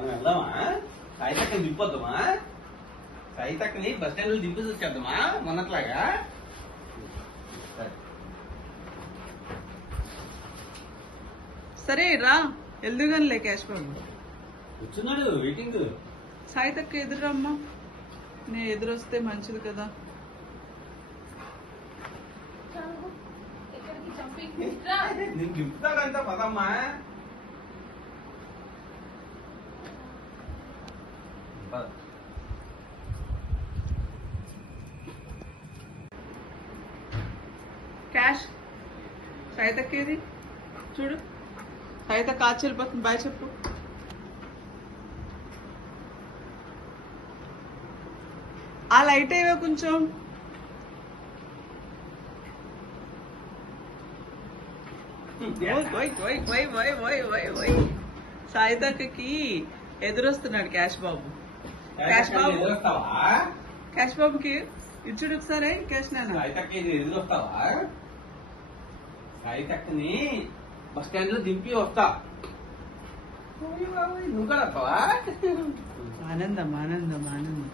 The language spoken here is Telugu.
మనం వెళ్దామా? సాయితక్కని దింపొద్దామా? సాయితక్కని బస్ స్టాండ్ లో దింపేసి వచ్చేద్దామా మొన్నట్లాగా? సరే రా వెళ్దుగానిలే క్యాష్ బాబు. కూర్చున్నాడు వెయిటింగ్. సాయితక్క ఎదురమ్మా, నేను ఎదురొస్తే మంచిది కదా. నేను దింపుతాడంట పదమ్మా. క్యాష్ సాయితక్క ఏది చూడు. సాయితక్క ఆశ్చర్యపోతుంది. బాయ్ చెప్పు. ఆ లైట్ అయ్యో కొంచెం. సాయితక్కకి ఎదురొస్తున్నాడు క్యాష్ బాబు. క్యాష్ బాబు, క్యాష్ బాబుకి ఇచ్చుడు ఒకసారి. క్యాష్ నాన్న సాయితక్క ఎదురొస్తావా? సాయితక్కని బస్ స్టాండ్ లో దింపి వస్తా. నువ్వు కూడా వస్తావా? ఆనందం ఆనందం ఆనందం.